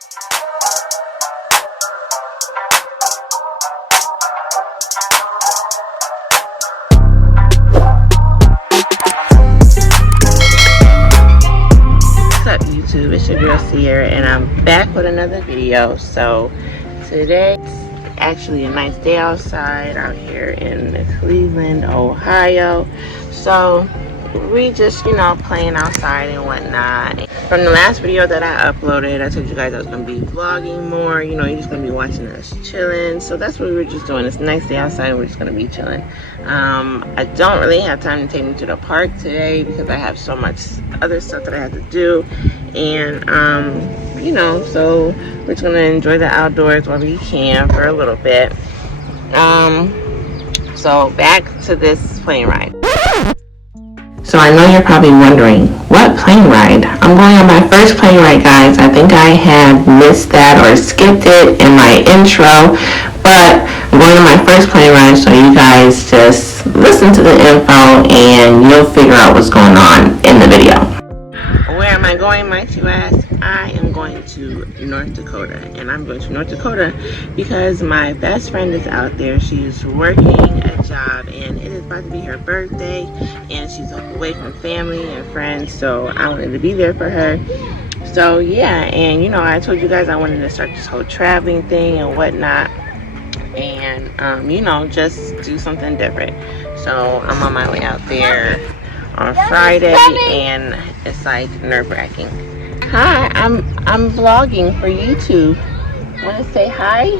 What's up YouTube, it's your girl Sierra and I'm back with another video. So today it's actually a nice day outside out here in Cleveland, Ohio. So we just, you know, playing outside and whatnot. From the last video that I uploaded, I told you guys I was going to be vlogging more. You know, you're just going to be watching us chilling. So that's what we were just doing. It's a nice day outside and we're just going to be chilling. I don't really have time to take me to the park today because I have so much other stuff that I have to do. And, you know, so we're just going to enjoy the outdoors while we can for a little bit. So back to this plane ride. So I know you're probably wondering, what plane ride? I'm going on my first plane ride, guys. I think I had missed that or skipped it in my intro, but I'm going on my first plane ride, so you guys just listen to the info and you'll figure out what's going on in the video. Where am I going, might you ask? I am going to North Dakota, and I'm going to North Dakota because my best friend is out there. She's working a job and it is about to be her birthday and she's away from family and friends, so I wanted to be there for her. So yeah, and you know, I told you guys I wanted to start this whole traveling thing and whatnot, and you know, just do something different. So I'm on my way out there on Friday and it's like nerve-wracking. Hi, I'm vlogging for YouTube. Want to say hi?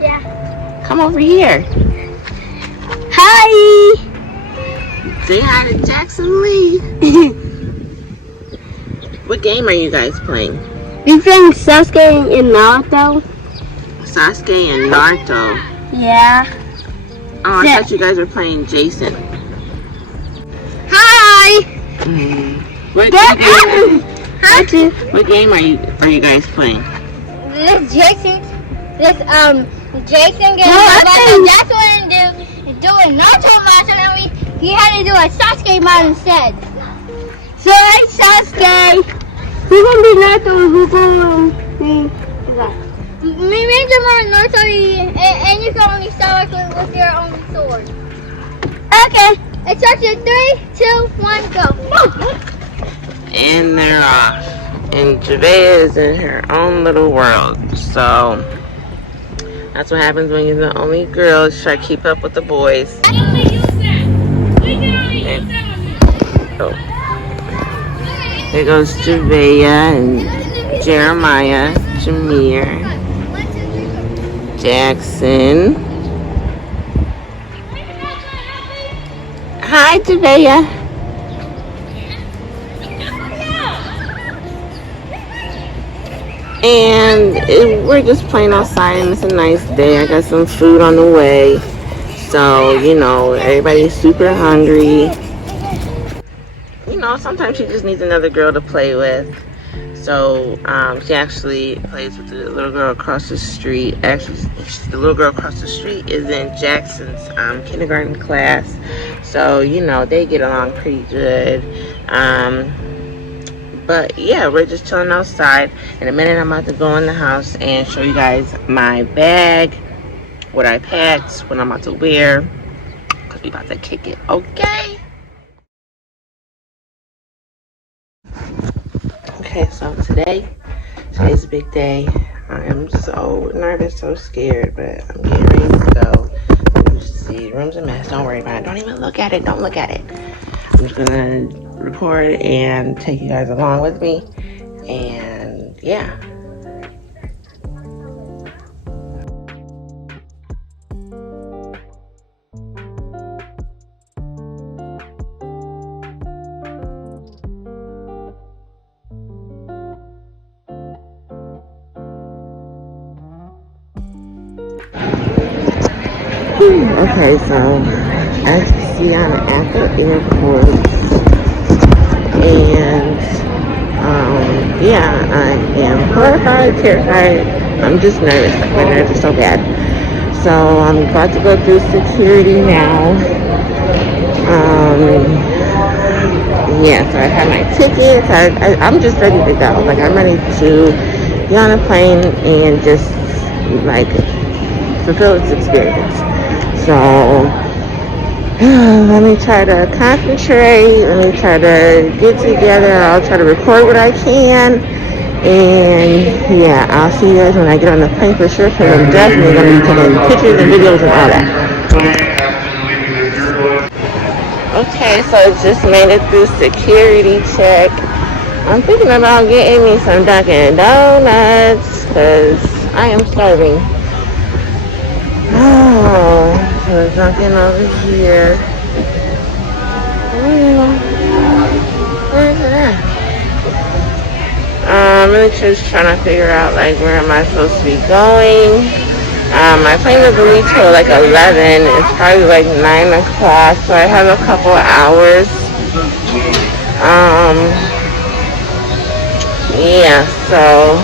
Yeah. Come over here. Hi. Say hi to Jackson Lee. What game are you guys playing? You playing Sasuke and Naruto? Sasuke and Naruto. Yeah. Oh, I thought you guys were playing Jason. Hi. What game are you guys playing? This Jason. This Jason game. That's what doing Naruto match, and he had to do a Sasuke match instead. So hey Sasuke, who's gonna be Naruto? Who's gonna be? Me and Jamar Naruto, and you can only start with your own sword. Okay, it starts in 3, 2, 1, go. And they're off. And Javea is in her own little world. So that's what happens when you're the only girl. You try to keep up with the boys. There goes Javea and Jeremiah, Jameer, Jackson. Hi, Javea. And we're just playing outside and it's a nice day. I got some food on the way. So, you know, everybody's super hungry. You know, sometimes she just needs another girl to play with. So, she actually plays with the little girl across the street. Actually, the little girl across the street is in Jackson's kindergarten class. So, you know, they get along pretty good. But yeah, we're just chilling outside. In a minute, I'm about to go in the house and show you guys my bag, what I packed, what I'm about to wear, because we about to kick it, okay? Okay, so today's a big day. I am so nervous, so scared, but I'm getting ready to go. You see, the room's a mess. Don't worry about it. Don't even look at it. Don't look at it. I'm just gonna record and take you guys along with me, and yeah. Okay, so as you see, I'm at the airport, and yeah, I am horrified, terrified. I'm just nervous. Like, my nerves are so bad. So I'm about to go through security now. Yeah, so I have my tickets. I'm just ready to go. Like, I'm ready to get on a plane and just like fulfill its experience. So let me try to concentrate. Let me try to get together. I'll try to record what I can. And yeah, I'll see you guys when I get on the plane for sure, because I'm definitely going to be taking pictures and videos and all that. Okay, so I just made it through security check. I'm thinking about getting me some Dunkin' Donuts because I am starving. Oh, so Dunkin' over here. Where is it at? I'm really just trying to figure out like where am I supposed to be going. My plane doesn't leave till like 11. It's probably like 9 o'clock, so I have a couple hours. Yeah, so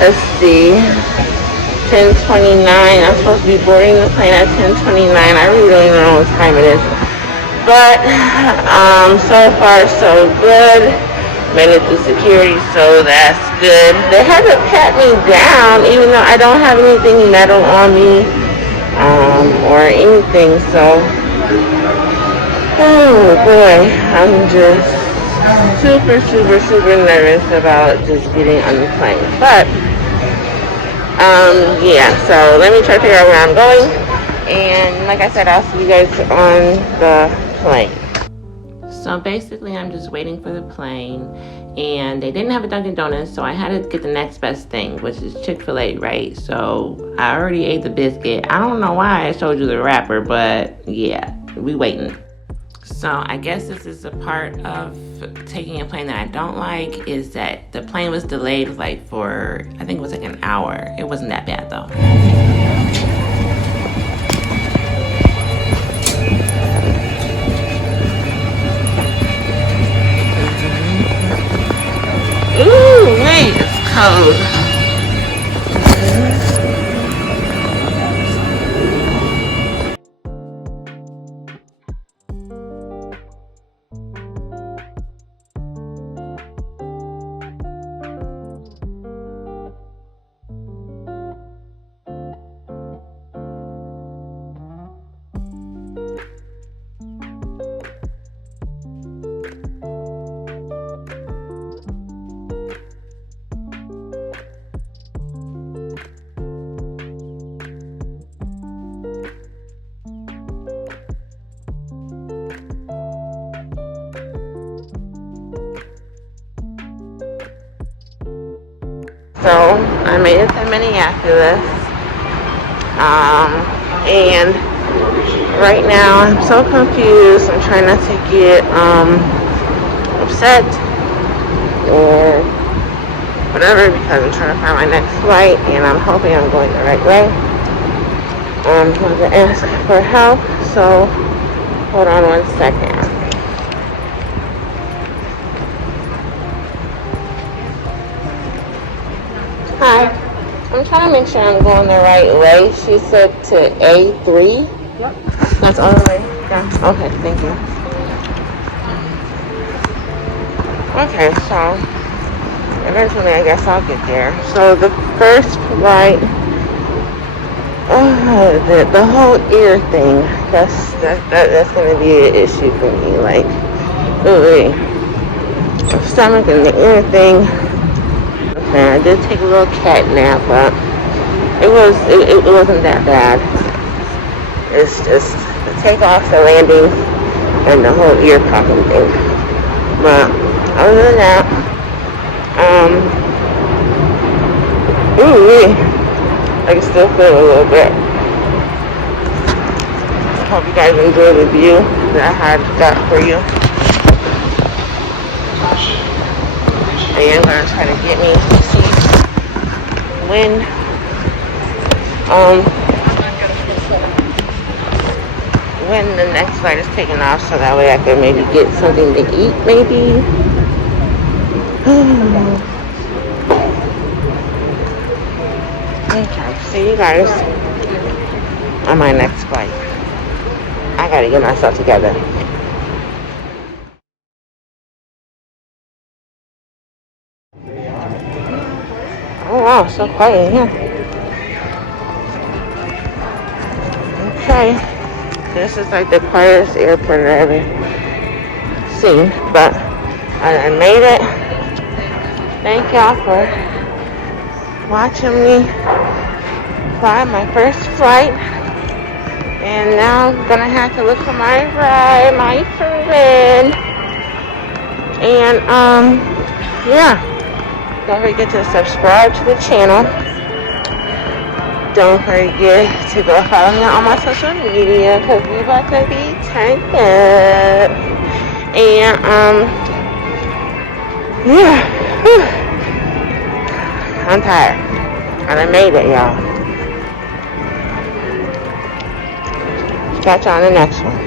let's see. 10:29. I'm supposed to be boarding the plane at 10:29. I really don't even know what time it is. But so far so good. Made it through security, so that's good. They had to pat me down, even though I don't have anything metal on me or anything. So, oh boy, I'm just super nervous about just getting on the plane. But yeah. So let me try to figure out where I'm going, and like I said, I'll see you guys on the plane. So basically, I'm just waiting for the plane, and they didn't have a Dunkin' Donuts, so I had to get the next best thing, which is Chick-fil-A, right? So I already ate the biscuit. I don't know why I showed you the wrapper, but yeah, we waiting. So I guess this is a part of taking a plane that I don't like, is that the plane was delayed like for, I think it was like an hour. It wasn't that bad though. Ooh, wait, it's cold. So I made it to Minneapolis, and right now I'm so confused. I'm trying not to get upset or whatever, because I'm trying to find my next flight, and I'm hoping I'm going the right way. I'm going to ask for help, so hold on 1 second. Hi, I'm trying to make sure I'm going the right way. She said to A3. Yep. That's all the way down. Okay, thank you. Okay, so eventually I guess I'll get there. So the first flight, the whole ear thing, that's going to be an issue for me. Like, really, the stomach and the ear thing. Okay, I did take a little cat nap, but it wasn't that bad. It's just the takeoff, the landing, and the whole ear popping thing. But other than that, I can still feel it a little bit. I hope you guys enjoy the view that I had got for you. I am going to try to get me some seats when the next flight is taking off, so that way I can maybe get something to eat, maybe. Okay, see you guys on my next flight. I gotta get myself together. Oh wow, so quiet in here. Okay. This is like the quietest airport I've ever seen. But I made it. Thank y'all for watching me fly my first flight. And now I'm gonna have to look for my ride, my friend. And yeah. Don't forget to subscribe to the channel. Don't forget to go follow me on my social media because we about to be turned up. And yeah. Whew. I'm tired. And I made it, y'all. Catch you on the next one.